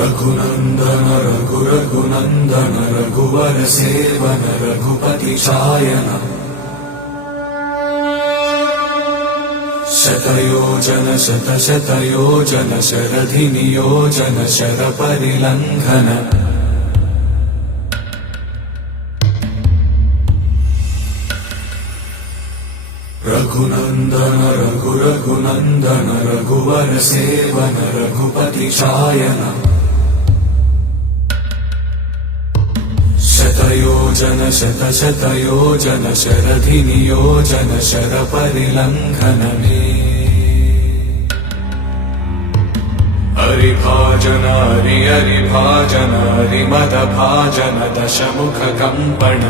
रघुनन्दन रघुनन्दन रघुवर seven Raghupati चायन शतयोजन शतशतयोजन शरधि नियोजन शरपरिलङ्घन रघुनन्दन रघुनन्दन रघुवर seven Raghupati चायन शतयोजन शतशतयोजन शरधि नियोजन शरपरिलङ्घन हरिभाजन हरिभाजन हरिमदभाजन दशमुख कम्पण